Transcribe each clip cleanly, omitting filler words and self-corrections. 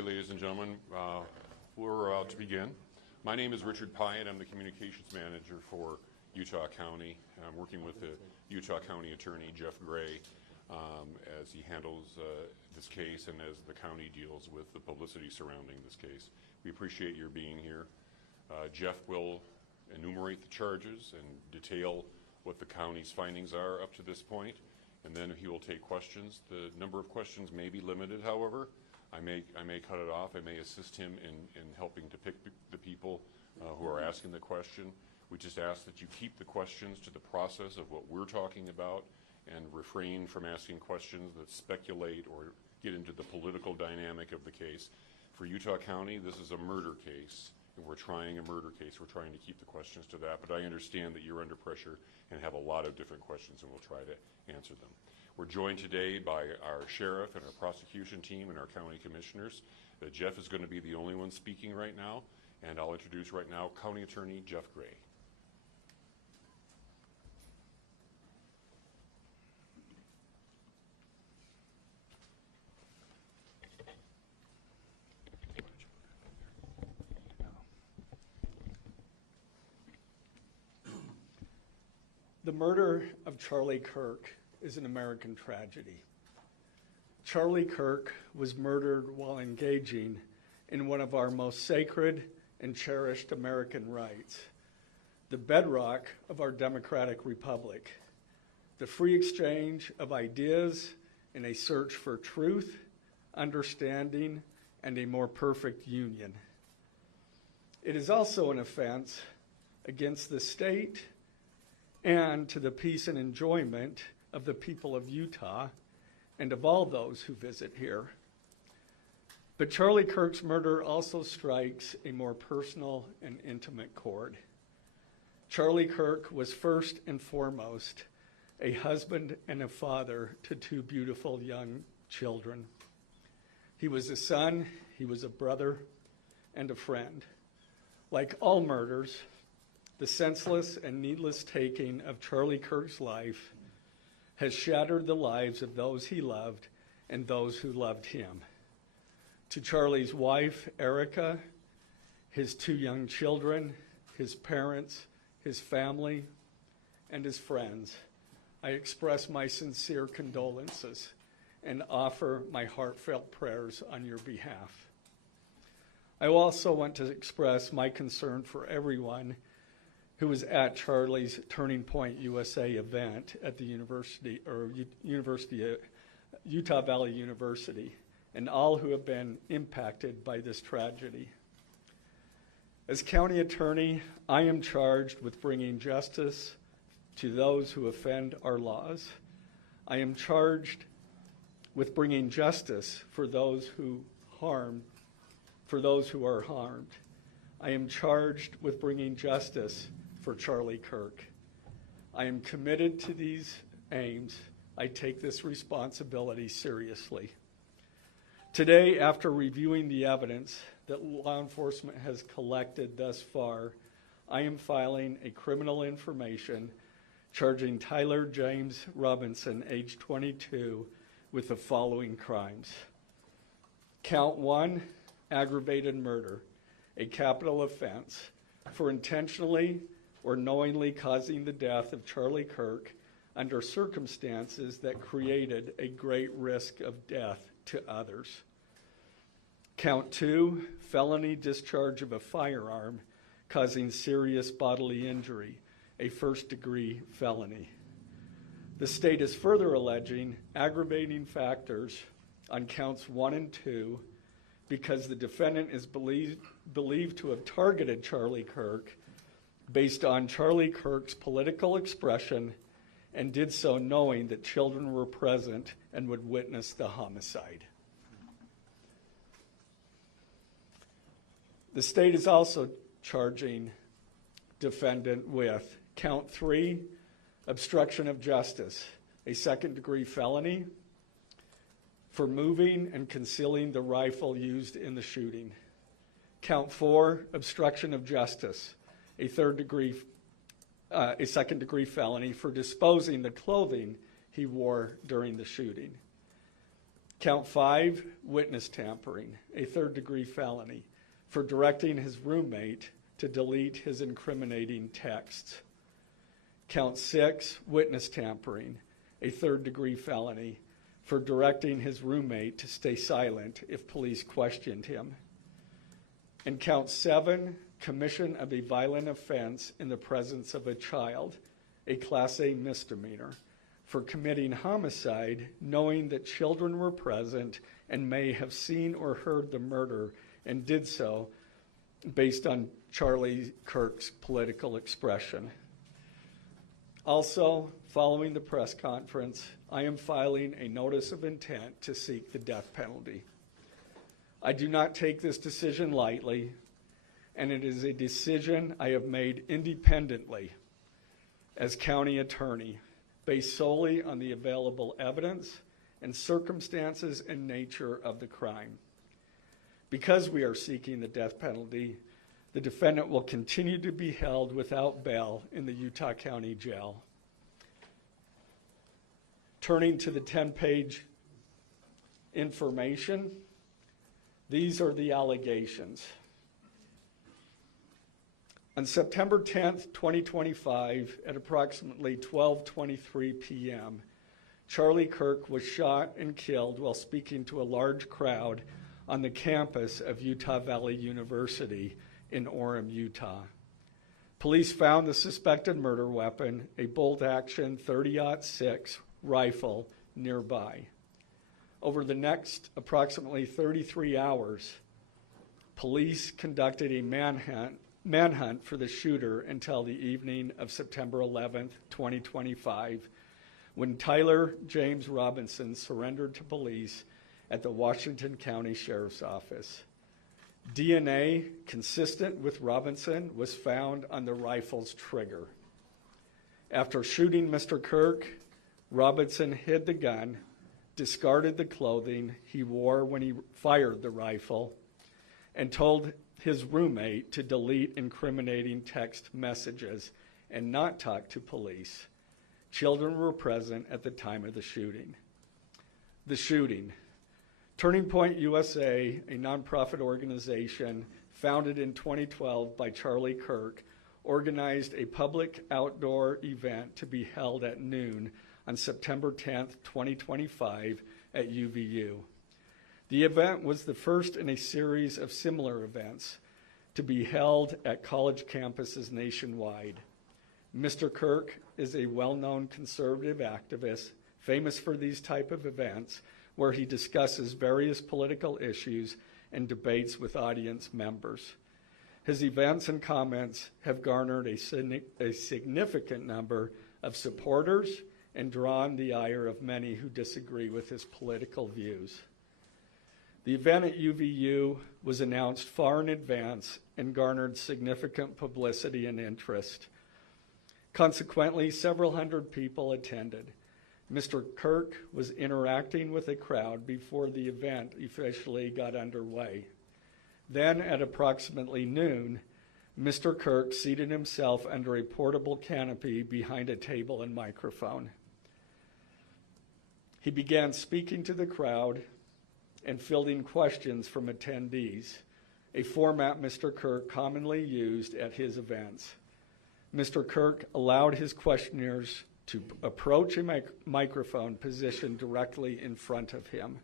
Okay, ladies and gentlemen, we're to begin. My name is Richard Pyatt. I'm the Communications Manager for Utah County. I'm working with the Utah County Attorney, Jeff Gray, as he handles this case and as the county deals with the publicity surrounding this case. We appreciate your being here. Jeff will enumerate the charges and detail what the county's findings are up to this point, and then he will take questions. The number of questions may be limited, however. I may cut it off. I may assist him in helping to pick the people who are asking the question. We just ask that you keep the questions to the process of what we're talking about and refrain from asking questions that speculate or get into the political dynamic of the case. For Utah County, this is a murder case, and we're trying a murder case. We're trying to keep the questions to that, but I understand that you're under pressure and have a lot of different questions, and we'll try to answer them. We're joined today by our sheriff and our prosecution team and our county commissioners. Jeff is going to be the only one speaking right now, and I'll introduce right now County Attorney Jeff Gray. The murder of Charlie Kirk is an American tragedy. Charlie Kirk was murdered while engaging in one of our most sacred and cherished American rights, the bedrock of our democratic republic, the free exchange of ideas in a search for truth, understanding, and a more perfect union. It is also an offense against the state and to the peace and enjoyment of the people of Utah and of all those who visit here. But Charlie Kirk's murder also strikes a more personal and intimate chord. Charlie Kirk was first and foremost a husband and a father to two beautiful young children. He was a son, he was a brother, and a friend. Like all murders, the senseless and needless taking of Charlie Kirk's life has shattered the lives of those he loved and those who loved him. To Charlie's wife, Erica, his two young children, his parents, his family, and his friends, I express my sincere condolences and offer my heartfelt prayers on your behalf. I also want to express my concern for everyone who was at Charlie's Turning Point USA event at the Utah Valley University, and all who have been impacted by this tragedy. As county attorney, I am charged with bringing justice to those who offend our laws. I am charged with bringing justice for those who are harmed. I am charged with bringing justice for Charlie Kirk. I am committed to these aims. I take this responsibility seriously. Today, after reviewing the evidence that law enforcement has collected thus far, I am filing a criminal information charging Tyler James Robinson, age 22, with the following crimes. Count 1, aggravated murder, a capital offense, for intentionally or knowingly causing the death of Charlie Kirk under circumstances that created a great risk of death to others. Count 2, felony discharge of a firearm causing serious bodily injury, a first-degree felony. The state is further alleging aggravating factors on counts 1 and 2 because the defendant is believed to have targeted Charlie Kirk based on Charlie Kirk's political expression and did so knowing that children were present and would witness the homicide. The state is also charging defendant with count 3, obstruction of justice, a second-degree felony for moving and concealing the rifle used in the shooting. Count 4, obstruction of justice, a second-degree felony for disposing the clothing he wore during the shooting. Count 5, witness tampering, a third-degree felony, for directing his roommate to delete his incriminating texts. Count 6, witness tampering, a third-degree felony, for directing his roommate to stay silent if police questioned him. And count 7, commission of a violent offense in the presence of a child, a Class A misdemeanor, for committing homicide knowing that children were present and may have seen or heard the murder and did so based on Charlie Kirk's political expression. Also, following the press conference, I am filing a notice of intent to seek the death penalty. I do not take this decision lightly, and it is a decision I have made independently as county attorney, based solely on the available evidence and circumstances and nature of the crime. Because we are seeking the death penalty, the defendant will continue to be held without bail in the Utah County Jail. Turning to the 10-page information, these are the allegations. On September 10th, 2025, at approximately 12:23 p.m., Charlie Kirk was shot and killed while speaking to a large crowd on the campus of Utah Valley University in Orem, Utah. Police found the suspected murder weapon, a bolt-action .30-06 rifle, nearby. Over the next approximately 33 hours, police conducted a manhunt for the shooter until the evening of September 11th, 2025, when Tyler James Robinson surrendered to police at the Washington County Sheriff's Office. DNA consistent with Robinson was found on the rifle's trigger. After shooting Mr. Kirk, Robinson hid the gun, discarded the clothing he wore when he fired the rifle, and told his roommate to delete incriminating text messages and not talk to police. Children were present at the time of the shooting. The shooting. Turning Point USA, a nonprofit organization founded in 2012 by Charlie Kirk, organized a public outdoor event to be held at noon on September 10th, 2025 at UVU. The event was the first in a series of similar events to be held at college campuses nationwide. Mr. Kirk is a well-known conservative activist, famous for these type of events, where he discusses various political issues and debates with audience members. His events and comments have garnered a significant number of supporters and drawn the ire of many who disagree with his political views. The event at UVU was announced far in advance and garnered significant publicity and interest. Consequently, several hundred people attended. Mr. Kirk was interacting with a crowd before the event officially got underway. Then, at approximately noon, Mr. Kirk seated himself under a portable canopy behind a table and microphone. He began speaking to the crowd and fielding questions from attendees, a format Mr. Kirk commonly used at his events. Mr. Kirk allowed his questioners to approach a microphone positioned directly in front of him.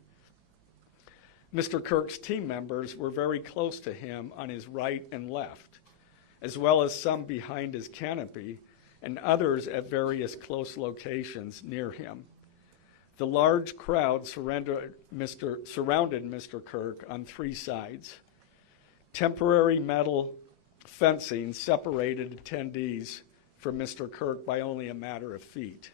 Mr. Kirk's team members were very close to him on his right and left, as well as some behind his canopy and others at various close locations near him. The large crowd surrounded Mr. Kirk on three sides. Temporary metal fencing separated attendees from Mr. Kirk by only a matter of feet.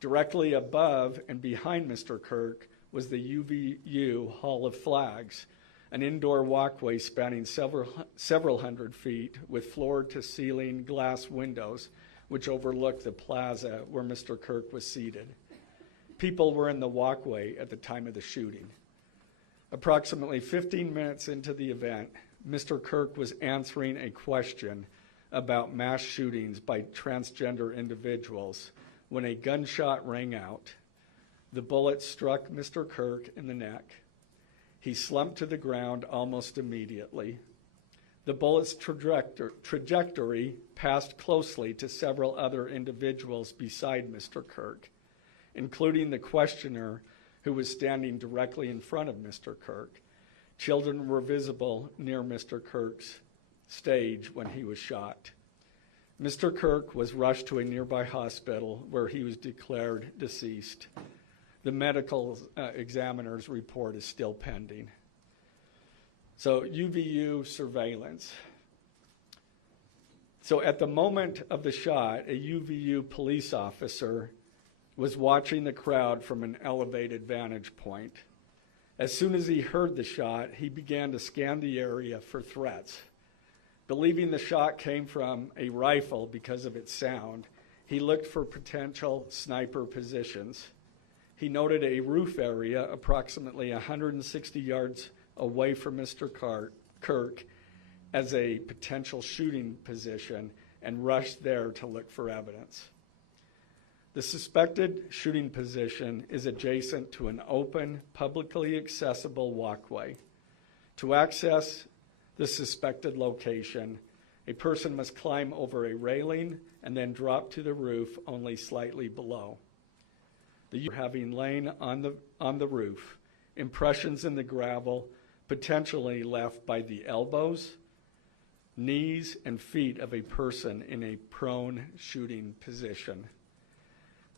Directly above and behind Mr. Kirk was the UVU Hall of Flags, an indoor walkway spanning several hundred feet with floor-to-ceiling glass windows which overlooked the plaza where Mr. Kirk was seated. People were in the walkway at the time of the shooting. Approximately 15 minutes into the event, Mr. Kirk was answering a question about mass shootings by transgender individuals when a gunshot rang out. The bullet struck Mr. Kirk in the neck. He slumped to the ground almost immediately. The bullet's trajectory passed closely to several other individuals beside Mr. Kirk, including the questioner who was standing directly in front of Mr. Kirk. Children were visible near Mr. Kirk's stage when he was shot. Mr. Kirk was rushed to a nearby hospital where he was declared deceased. The medical examiner's report is still pending. So UVU surveillance. So at the moment of the shot, a UVU police officer was watching the crowd from an elevated vantage point. As soon as he heard the shot, he began to scan the area for threats. Believing the shot came from a rifle because of its sound, he looked for potential sniper positions. He noted a roof area approximately 160 yards away from Mr. Kirk as a potential shooting position and rushed there to look for evidence. The suspected shooting position is adjacent to an open, publicly accessible walkway. To access the suspected location, a person must climb over a railing and then drop to the roof only slightly below. Having lain on the roof, impressions in the gravel potentially left by the elbows, knees, and feet of a person in a prone shooting position.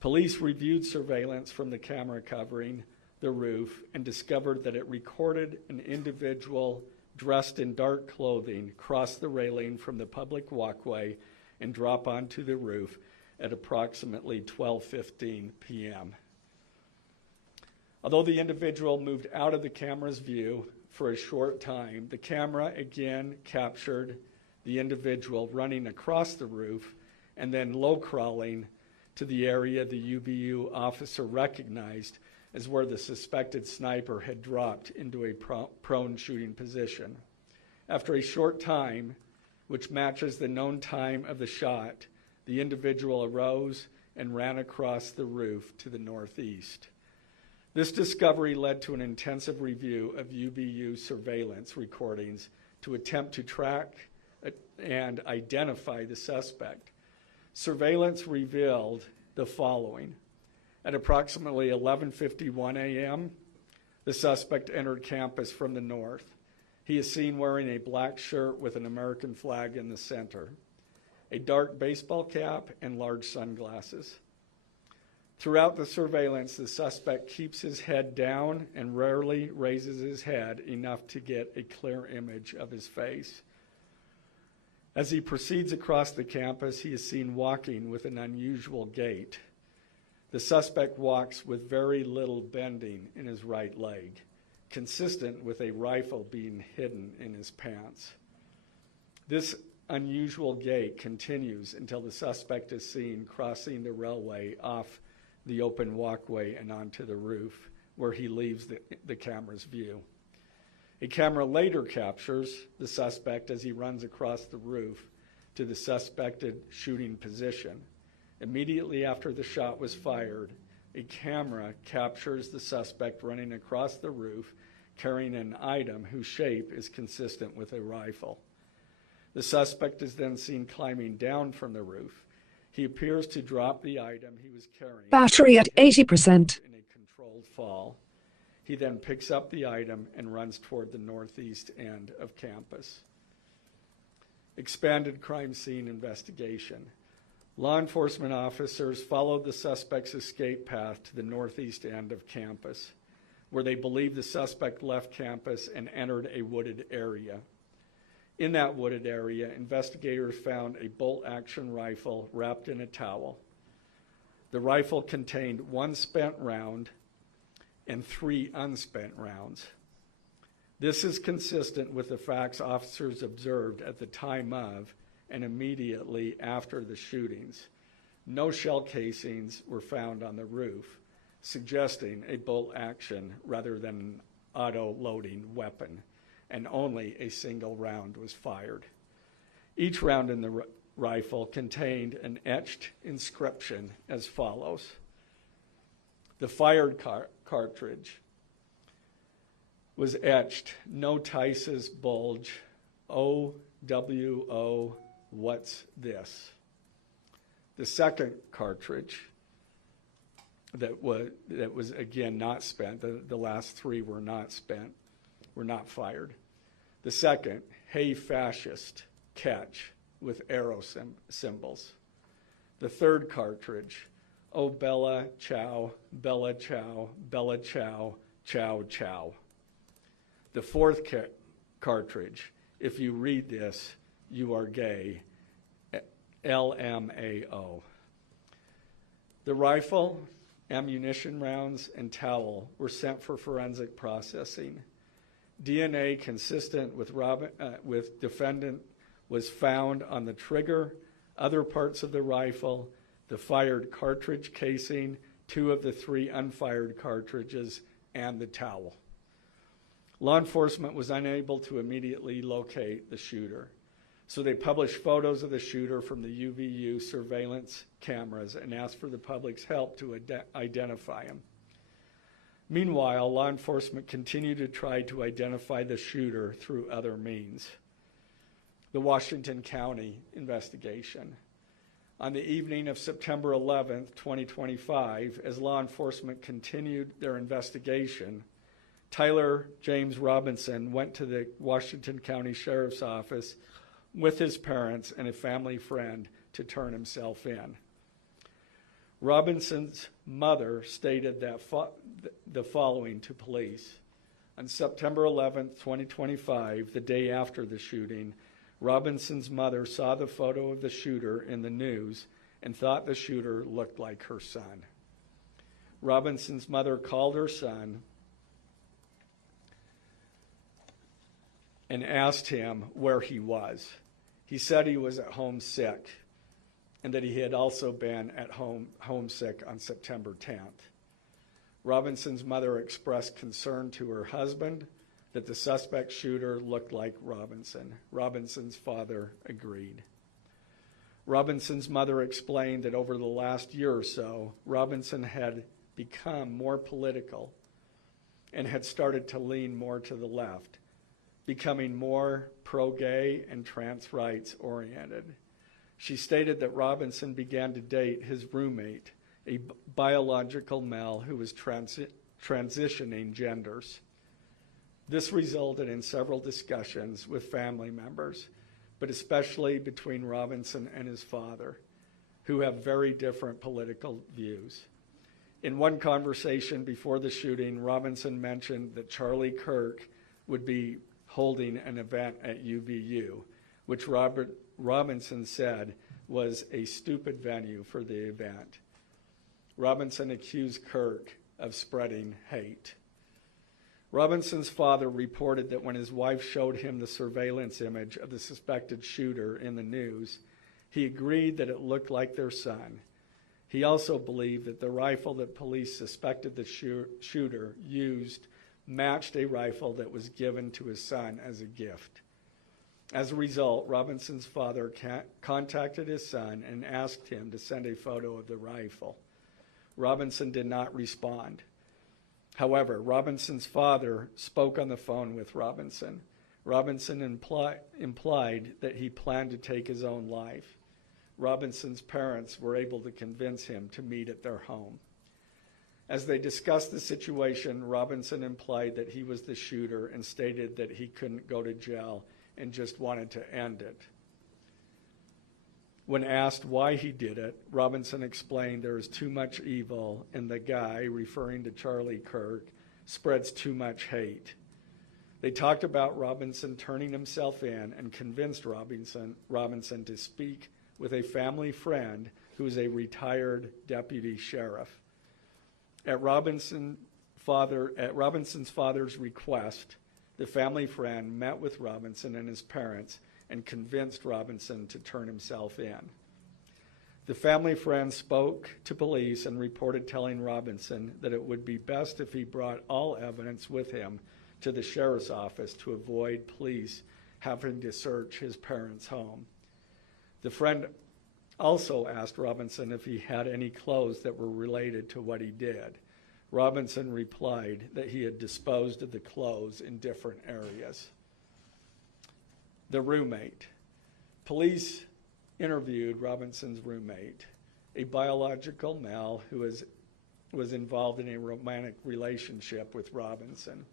Police reviewed surveillance from the camera covering the roof and discovered that it recorded an individual dressed in dark clothing cross the railing from the public walkway and drop onto the roof at approximately 12:15 p.m. Although the individual moved out of the camera's view for a short time, the camera again captured the individual running across the roof and then low crawling to the area the UVU officer recognized as where the suspected sniper had dropped into a prone shooting position. After a short time, which matches the known time of the shot, the individual arose and ran across the roof to the northeast. This discovery led to an intensive review of UVU surveillance recordings to attempt to track and identify the suspect. Surveillance revealed the following. At approximately 11:51 a.m., the suspect entered campus from the north. He is seen wearing a black shirt with an American flag in the center, a dark baseball cap, and large sunglasses. Throughout the surveillance, the suspect keeps his head down and rarely raises his head enough to get a clear image of his face. As he proceeds across the campus, he is seen walking with an unusual gait. The suspect walks with very little bending in his right leg, consistent with a rifle being hidden in his pants. This unusual gait continues until the suspect is seen crossing the railway off the open walkway and onto the roof, where he leaves the camera's view. A camera later captures the suspect as he runs across the roof to the suspected shooting position. Immediately after the shot was fired, a camera captures the suspect running across the roof carrying an item whose shape is consistent with a rifle. The suspect is then seen climbing down from the roof. He appears to drop the item he was carrying. Battery at 80%. In a controlled fall. He then picks up the item and runs toward the northeast end of campus. Expanded crime scene investigation. Law enforcement officers followed the suspect's escape path to the northeast end of campus, where they believe the suspect left campus and entered a wooded area. In that wooded area, investigators found a bolt-action rifle wrapped in a towel. The rifle contained one spent round and 3 unspent rounds. This is consistent with the facts officers observed at the time of and immediately after the shootings. No shell casings were found on the roof, suggesting a bolt action rather than an auto-loading weapon, and only a single round was fired. Each round in the rifle contained an etched inscription as follows: The fired cartridge was etched, "No Tice's bulge, OWO, what's this?" The second cartridge that was again not spent, the last three were not spent, were not fired. The second, "Hey fascist, catch," with arrow symbols. The third cartridge, "Oh Bella Ciao, Bella Ciao, Bella Ciao, Ciao Ciao." The fourth cartridge, "If you read this, you are gay," LMAO. The rifle, ammunition rounds, and towel were sent for forensic processing. DNA consistent with defendant was found on the trigger, other parts of the rifle, the fired cartridge casing, 2 of the 3 unfired cartridges, and the towel. Law enforcement was unable to immediately locate the shooter, so they published photos of the shooter from the UVU surveillance cameras and asked for the public's help to identify him. Meanwhile, law enforcement continued to try to identify the shooter through other means. The Washington County investigation. On the evening of September 11th, 2025, as law enforcement continued their investigation, Tyler James Robinson went to the Washington County Sheriff's Office with his parents and a family friend to turn himself in. Robinson's mother stated that the following to police. On September 11th, 2025, the day after the shooting, Robinson's mother saw the photo of the shooter in the news and thought the shooter looked like her son. Robinson's mother called her son and asked him where he was. He said he was at home sick and that he had also been at home homesick on September 10th. Robinson's mother expressed concern to her husband that the suspect shooter looked like Robinson. Robinson's father agreed. Robinson's mother explained that over the last year or so, Robinson had become more political and had started to lean more to the left, becoming more pro-gay and trans rights oriented. She stated that Robinson began to date his roommate, a biological male who was transitioning genders. This resulted in several discussions with family members, but especially between Robinson and his father, who have very different political views. In one conversation before the shooting, Robinson mentioned that Charlie Kirk would be holding an event at UVU, which Robinson said was a stupid venue for the event. Robinson accused Kirk of spreading hate. Robinson's father reported that when his wife showed him the surveillance image of the suspected shooter in the news, he agreed that it looked like their son. He also believed that the rifle that police suspected the shooter used matched a rifle that was given to his son as a gift. As a result, Robinson's father contacted his son and asked him to send a photo of the rifle. Robinson did not respond. However, Robinson's father spoke on the phone with Robinson. Robinson implied that he planned to take his own life. Robinson's parents were able to convince him to meet at their home. As they discussed the situation, Robinson implied that he was the shooter and stated that he couldn't go to jail and just wanted to end it. When asked why he did it, Robinson explained there is too much evil and the guy, referring to Charlie Kirk, spreads too much hate. They talked about Robinson turning himself in and convinced Robinson to speak with a family friend who is a retired deputy sheriff. At Robinson's father's request, the family friend met with Robinson and his parents and convinced Robinson to turn himself in. The family friend spoke to police and reported telling Robinson that it would be best if he brought all evidence with him to the sheriff's office to avoid police having to search his parents' home. The friend also asked Robinson if he had any clothes that were related to what he did. Robinson replied that he had disposed of the clothes in different areas. The roommate. Police interviewed Robinson's roommate, a biological male who was involved in a romantic relationship with Robinson.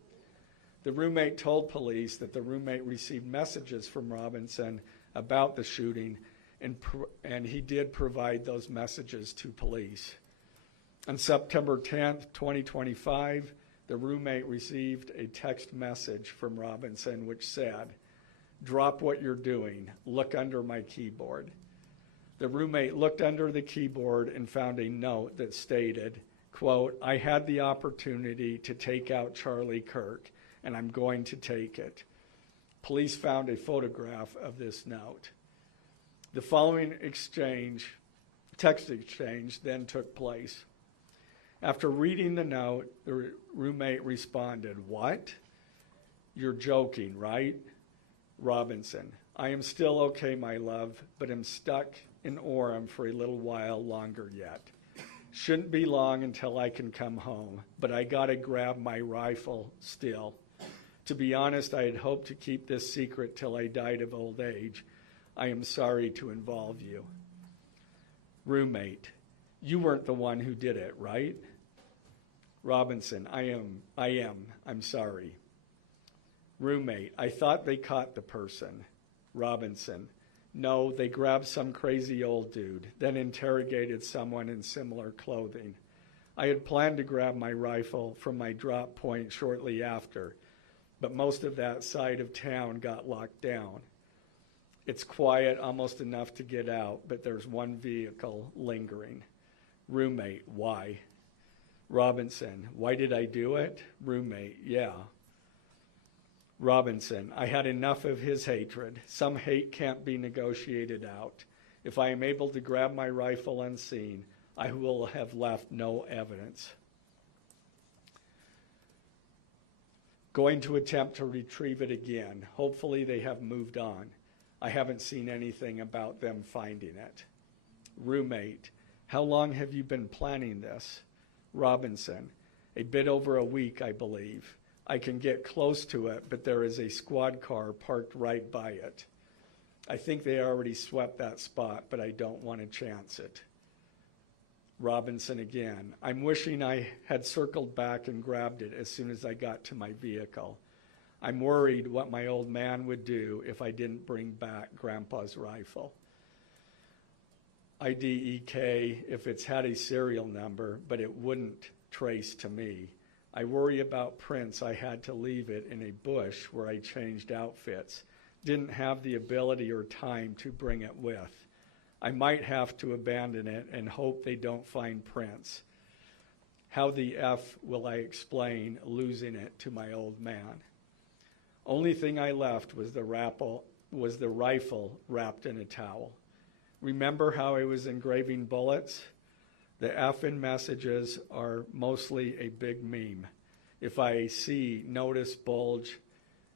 The roommate told police that the roommate received messages from Robinson about the shooting, and he did provide those messages to police. On September 10th, 2025, the roommate received a text message from Robinson which said, "Drop what you're doing. Look under my keyboard." The roommate looked under the keyboard and found a note that stated, quote, "I had the opportunity to take out Charlie Kirk, and I'm going to take it." Police found a photograph of this note. The following text exchange, then took place. After reading the note, the roommate responded, "What? You're joking, right?" Robinson, "I am still okay, my love, but am stuck in Orem for a little while longer yet. Shouldn't be long until I can come home, but I gotta grab my rifle still. To be honest, I had hoped to keep this secret till I died of old age. I am sorry to involve you." Roommate, "You weren't the one who did it, right?" Robinson, I am. I'm sorry." Roommate, "I thought they caught the person." Robinson, "No, they grabbed some crazy old dude, then interrogated someone in similar clothing. I had planned to grab my rifle from my drop point shortly after, but most of that side of town got locked down. It's quiet, almost enough to get out, but there's one vehicle lingering." Roommate, "Why?" Robinson, "Why did I do it?" Roommate, "Yeah." Robinson, "I had enough of his hatred. Some hate can't be negotiated out. If I am able to grab my rifle unseen, I will have left no evidence. Going to attempt to retrieve it again. Hopefully they have moved on. I haven't seen anything about them finding it." Roommate, "How long have you been planning this?" Robinson, "A bit over a week, I believe. I can get close to it, but there is a squad car parked right by it. I think they already swept that spot, but I don't want to chance it." Robinson again, "I'm wishing I had circled back and grabbed it as soon as I got to my vehicle. I'm worried what my old man would do if I didn't bring back Grandpa's rifle. IDEK if it's had a serial number, but it wouldn't trace to me. I worry about prints. I had to leave it in a bush where I changed outfits. Didn't have the ability or time to bring it with. I might have to abandon it and hope they don't find prints. How the F will I explain losing it to my old man? Only thing I left was the rifle wrapped in a towel. Remember how I was engraving bullets? The F in messages are mostly a big meme. If I see notice bulge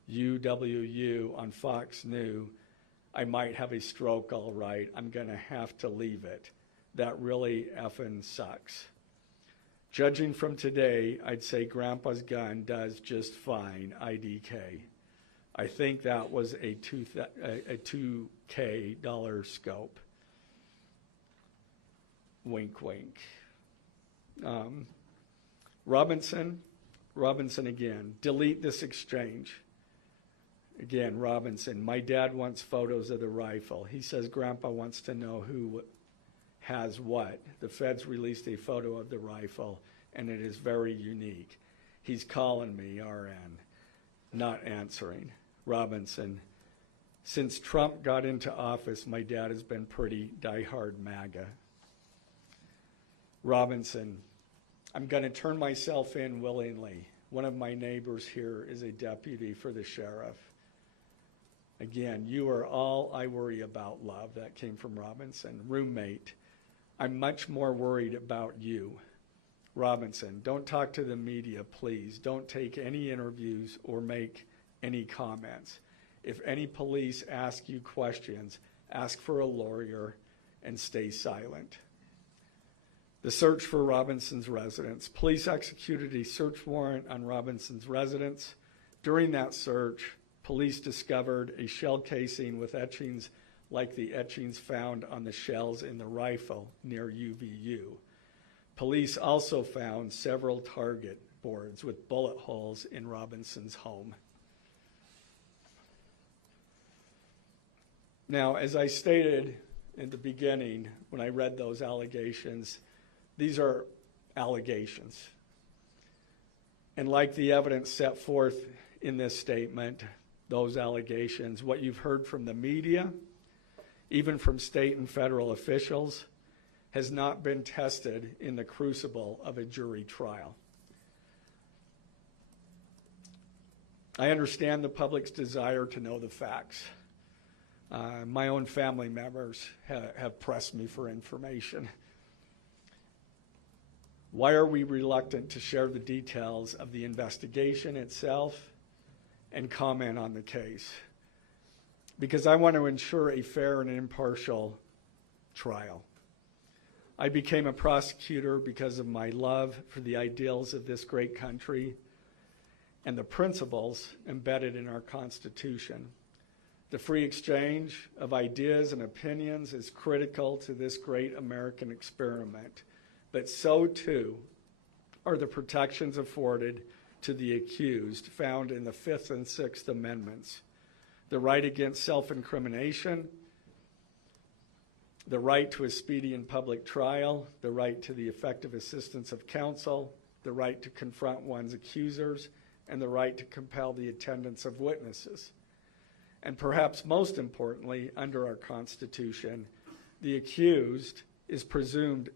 UWU on Fox News, I might have a stroke all right. I'm going to have to leave it. That really effing sucks. Judging from today, I'd say Grandpa's gun does just fine, IDK. I think that was a $2K scope. Wink, wink. Robinson again. Delete this exchange. Again, Robinson. My dad wants photos of the rifle. He says Grandpa wants to know who has what. The feds released a photo of the rifle, and it is very unique. He's calling me, RN. Not answering. Robinson. Since Trump got into office, my dad has been pretty diehard MAGA. Robinson, I'm going to turn myself in willingly. One of my neighbors here is a deputy for the sheriff. Again, you are all I worry about, love. That came from Robinson. Roommate, I'm much more worried about you. Robinson, don't talk to the media, please. Don't take any interviews or make any comments. If any police ask you questions, ask for a lawyer and stay silent. The search for Robinson's residence. Police executed a search warrant on Robinson's residence. During that search, police discovered a shell casing with etchings like the etchings found on the shells in the rifle near UVU. Police also found several target boards with bullet holes in Robinson's home. Now, as I stated in the beginning when I read those allegations, these are allegations. And like the evidence set forth in this statement, those allegations, what you've heard from the media, even from state and federal officials, has not been tested in the crucible of a jury trial. I understand the public's desire to know the facts. My own family members have pressed me for information. Why are we reluctant to share the details of the investigation itself and comment on the case? Because I want to ensure a fair and impartial trial. I became a prosecutor because of my love for the ideals of this great country and the principles embedded in our Constitution. The free exchange of ideas and opinions is critical to this great American experiment, but so too are the protections afforded to the accused found in the Fifth and Sixth Amendments. The right against self-incrimination, the right to a speedy and public trial, the right to the effective assistance of counsel, the right to confront one's accusers, and the right to compel the attendance of witnesses. And perhaps most importantly, under our Constitution, the accused is presumed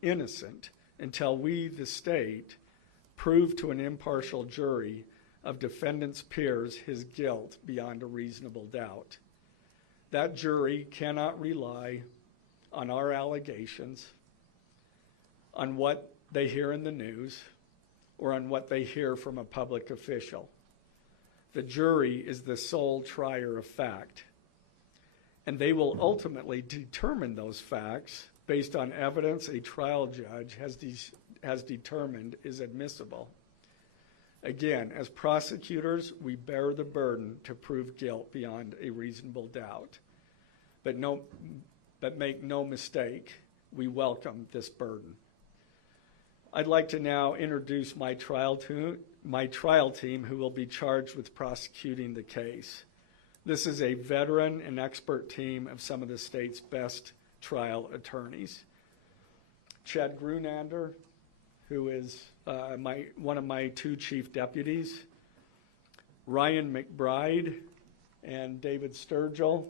innocent until we, the state, prove to an impartial jury of defendant's peers his guilt beyond a reasonable doubt. That jury cannot rely on our allegations, on what they hear in the news, or on what they hear from a public official. The jury is the sole trier of fact, and they will ultimately determine those facts based on evidence a trial judge has determined is admissible. Again, as prosecutors, we bear the burden to prove guilt beyond a reasonable doubt. But make no mistake, we welcome this burden. I'd like to now introduce my trial team who will be charged with prosecuting the case. This is a veteran and expert team of some of the state's best trial attorneys. Chad Grunander, who is one of my two chief deputies, Ryan McBride and David Sturgill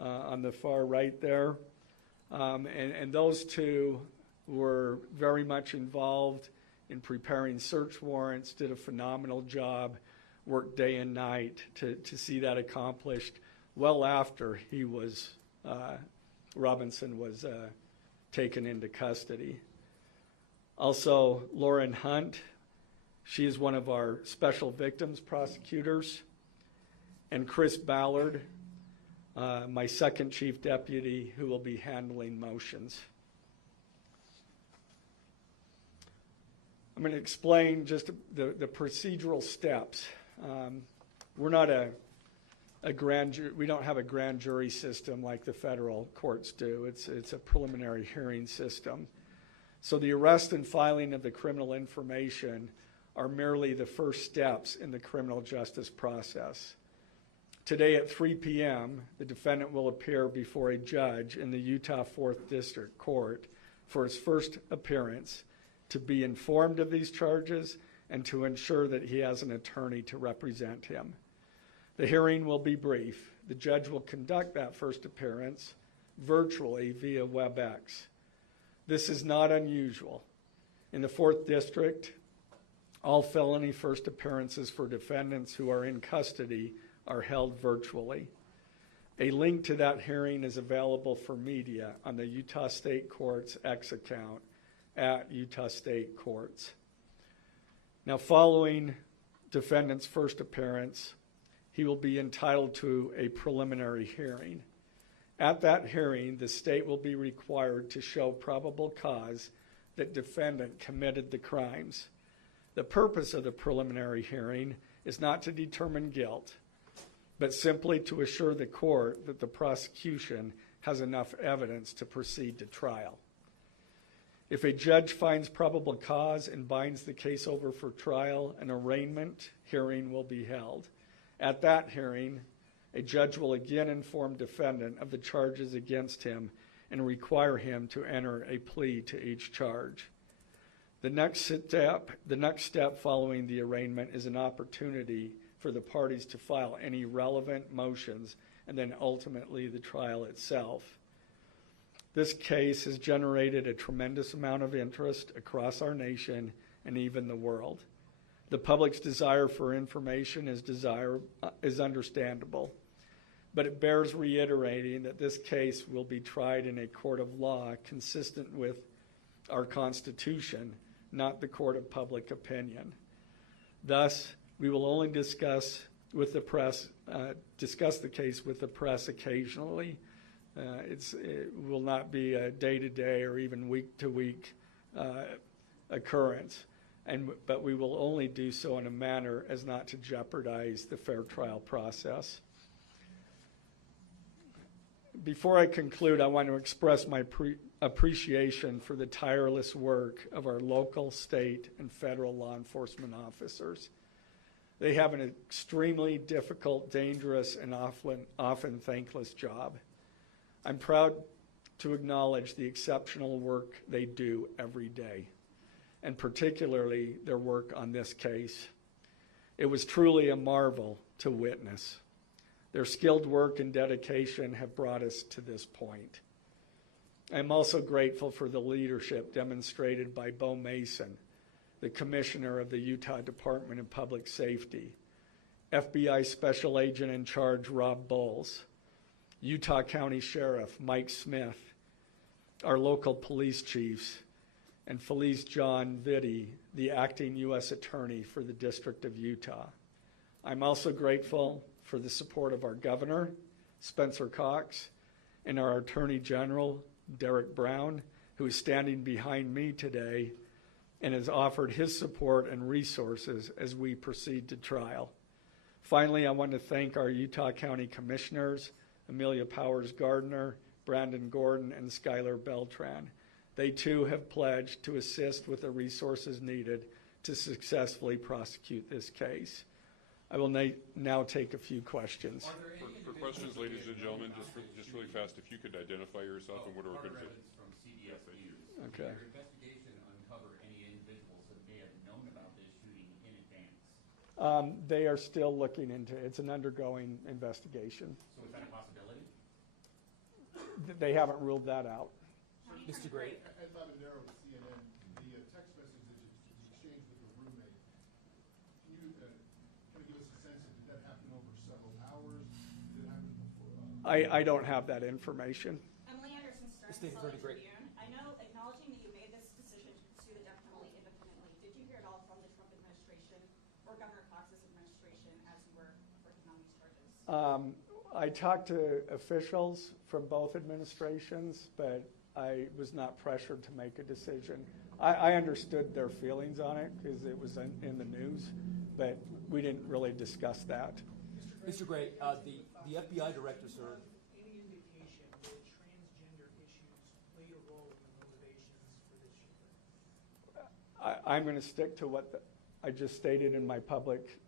on the far right there. And those two were very much involved in preparing search warrants, did a phenomenal job, worked day and night to see that accomplished well after he was, Robinson was taken into custody. Also, Lauren Hunt, she is one of our special victims prosecutors, and Chris Ballard, my second chief deputy, who will be handling motions. I'm going to explain just the procedural steps. We're not a grand jury. We don't have a grand jury system like the federal courts do. It's a preliminary hearing system. So the arrest and filing of the criminal information are merely the first steps in the criminal justice process. Today at 3 p.m., the defendant will appear before a judge in the Utah 4th District Court for his first appearance to be informed of these charges and to ensure that he has an attorney to represent him. The hearing will be brief. The judge will conduct that first appearance virtually via WebEx. This is not unusual. In the 4th District, all felony first appearances for defendants who are in custody are held virtually. A link to that hearing is available for media on the Utah State Courts X account at Utah State Courts. Now, following defendant's first appearance, he will be entitled to a preliminary hearing. At that hearing, the state will be required to show probable cause that defendant committed the crimes. The purpose of the preliminary hearing is not to determine guilt, but simply to assure the court that the prosecution has enough evidence to proceed to trial. If a judge finds probable cause and binds the case over for trial, an arraignment hearing will be held. At that hearing, a judge will again inform defendant of the charges against him and require him to enter a plea to each charge. The next step following the arraignment is an opportunity for the parties to file any relevant motions and then ultimately the trial itself. This case has generated a tremendous amount of interest across our nation and even the world. The public's desire for information is understandable, but it bears reiterating that this case will be tried in a court of law consistent with our Constitution, not the court of public opinion. Thus, we will only discuss the case with the press occasionally. It will not be a day-to-day or even week-to-week occurrence, but we will only do so in a manner as not to jeopardize the fair trial process. Before I conclude, I want to express my appreciation for the tireless work of our local, state, and federal law enforcement officers. They have an extremely difficult, dangerous, and often thankless job. I'm proud to acknowledge the exceptional work they do every day, and particularly their work on this case. It was truly a marvel to witness. Their skilled work and dedication have brought us to this point. I'm also grateful for the leadership demonstrated by Bo Mason, the Commissioner of the Utah Department of Public Safety, FBI Special Agent in Charge Rob Bowles, Utah County Sheriff Mike Smith, our local police chiefs, and Felice John Vitti, the acting U.S. Attorney for the District of Utah. I'm also grateful for the support of our Governor, Spencer Cox, and our Attorney General, Derek Brown, who is standing behind me today and has offered his support and resources as we proceed to trial. Finally, I want to thank our Utah County Commissioners, Amelia Powers Gardner, Brandon Gordon, and Skylar Beltran. They too have pledged to assist with the resources needed to successfully prosecute this case. I will now take a few questions. For questions, ladies and gentlemen, just really fast, if you could identify yourself and what organization. From CBS News. Okay. Did your investigation uncover any individuals that may have known about this shooting in advance? They are still looking into it. It's an undergoing investigation. So is that a possibility? They haven't ruled that out. Mr. Gray? As I'm in there with CNN, the text message that you exchanged with your roommate, can you kind of give us a sense of, did that happen over several hours? Did it happen before? I don't have that information. Emily Anderson, Star Tribune. I know, acknowledging that you made this decision to pursue the death penalty independently, did you hear it all from the Trump administration or Governor Cox's administration as you were working on these charges? I talked to officials from both administrations, but I was not pressured to make a decision. I understood their feelings on it because it was in the news, but we didn't really discuss that. Mr. Gray, the FBI director, sir. Any indication that transgender issues played a role in the motivations for this shooter? I'm going to stick to what I just stated in my public,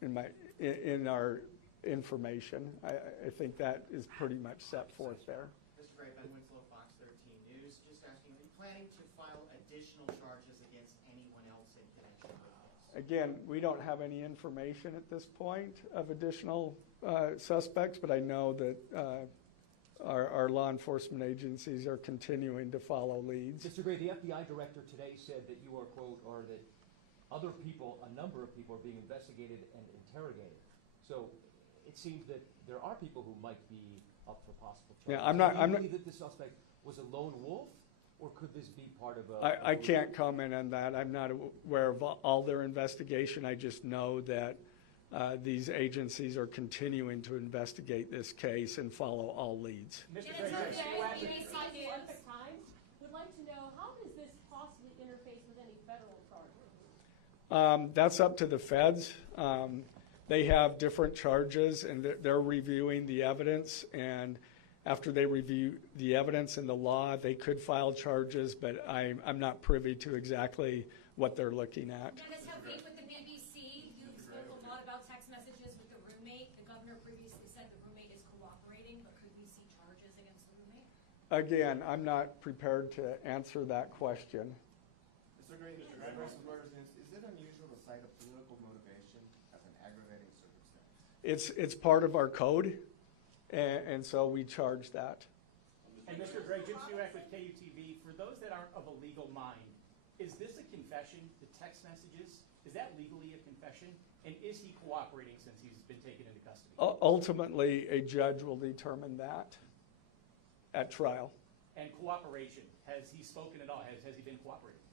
in our information. I think that is pretty much set forth there. Mr. Gray, Ben Winslow, Fox 13 News. Just asking, are you planning to file additional charges against anyone else in connection with this? Again, we don't have any information at this point of additional suspects, but I know that our law enforcement agencies are continuing to follow leads. Mr. Gray, the FBI director today said that you are, quote, or that other people, a number of people, are being investigated and interrogated. So it seems that there are people who might be up for possible charges. Yeah, I'm not. Do you believe that the suspect was a lone wolf, or could this be part of a? I can't comment on that. I'm not aware of all their investigation. I just know that these agencies are continuing to investigate this case and follow all leads. Mr. President, Perfect time with like to know, how does this possibly interface with any federal charges? That's up to the feds. They have different charges, and they're reviewing the evidence. And after they review the evidence and the law, they could file charges, but I'm not privy to exactly what they're looking at. Dennis, have faith with the BBC. You spoke a lot about text messages with the roommate. The governor previously said the roommate is cooperating, but could we see charges against the roommate? Again, I'm not prepared to answer that question. Mr. Gray, versus Reuters News, is it unusual to cite a political motivation as an aggravating circumstance? It's part of our code, and so we charge that. And Mr. Gray, Jim Stewart with KUTV, for those that aren't of a legal mind, is this a confession, the text messages? Is that legally a confession? And is he cooperating since he's been taken into custody? Ultimately, a judge will determine that at trial. And cooperation, has he spoken at all? Has he been cooperating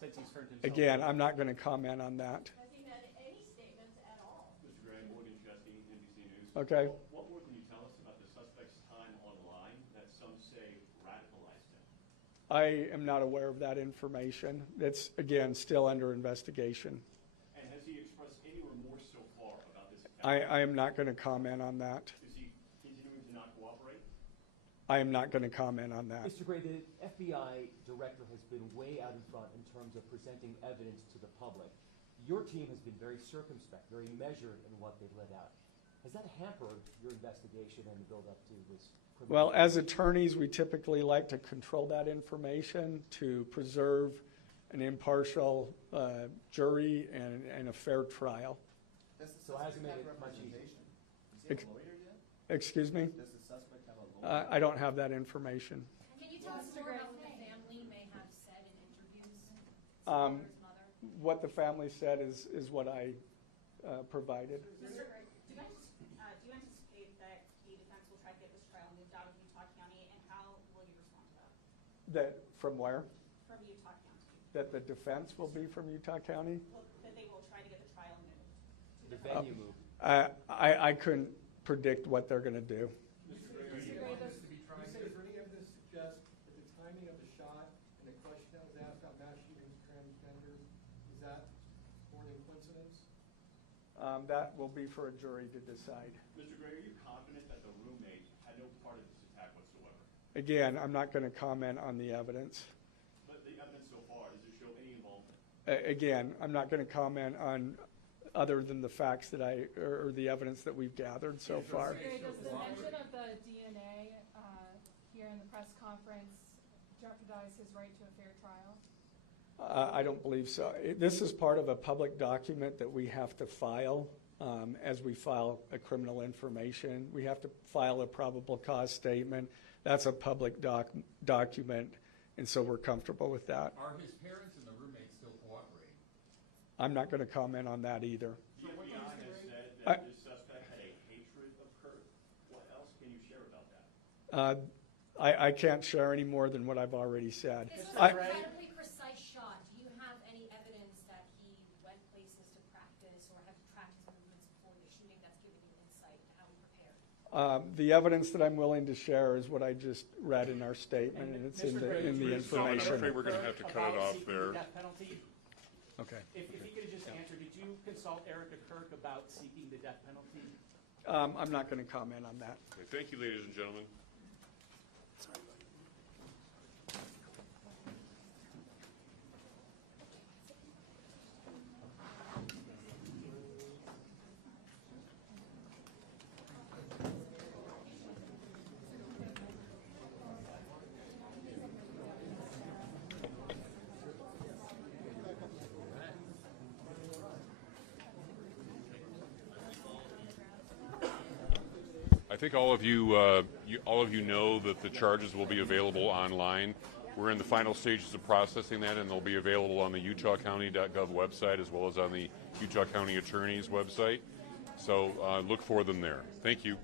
since he's turned himself? Again, I'm not going to comment on that. Has he made any statements at all? Mr. Gray, Morgan Chesky, NBC News. Okay. What more can you tell us about the suspect's time online that some say radicalized him? I am not aware of that information. It's, again, still under investigation. And has he expressed any remorse so far about this attack? I am not going to comment on that. Is he continuing to not cooperate? I am not going to comment on that. Mr. Gray, the FBI director has been way out in front in terms of presenting evidence to the public. Your team has been very circumspect, very measured in what they've let out. Has that hampered your investigation and the build-up to this criminal? Well, as attorneys, we typically like to control that information to preserve an impartial jury and a fair trial. So it hasn't made it much easier. Does he have a lawyer yet? Excuse me? Does the suspect have a lawyer? I don't have that information. Can you tell us more about what the family may have said in interviews? Um, His mother? What the family said is what I provided. Mr. Gray, do you anticipate that the defense will try to get this trial moved out of Utah County, and how will you respond to that? That, from where? From Utah County? That the defense will be from Utah County? Well, that they will try to get the trial moved to The venue move. I couldn't predict what they're going to do. Mr. Gray, is there any evidence to suggest that the timing of the shot and the question that was asked about mass shootings transgender, is that more than coincidence? That will be for a jury to decide. Mr. Gray, are you confident that the roommate had no part of this attack whatsoever? Again, I'm not going to comment on the evidence. But the evidence so far, does it show any involvement? Again, I'm not going to comment on other than the facts that or the evidence that we've gathered so far. Gray, does the mention of the DNA here in the press conference jeopardize his right to a fair trial? I don't believe so. This is part of a public document that we have to file as we file a criminal information. We have to file a probable cause statement. That's a public document, and so we're comfortable with that. Are his parents and the roommate still cooperating? I'm not going to comment on that either. The FBI has said that this suspect had a hatred of Kirk. What else can you share about that? I can't share any more than what I've already said. This was an incredibly precise shot. Do you have any evidence that he went places to practice or have tracked his movements before the shooting that's given you insight into how he prepared? The evidence that I'm willing to share is what I just read in our statement, and it's in the I'm information. afraid we're going to have to cut it off there. Death penalty? Okay. If he could have just answered, did you consult Erica Kirk about seeking the death penalty? I'm not going to comment on that. Okay, thank you, ladies and gentlemen. I think all of you know that the charges will be available online. We're in the final stages of processing that, and they'll be available on the utahcounty.gov website as well as on the Utah County Attorney's website. So look for them there. Thank you.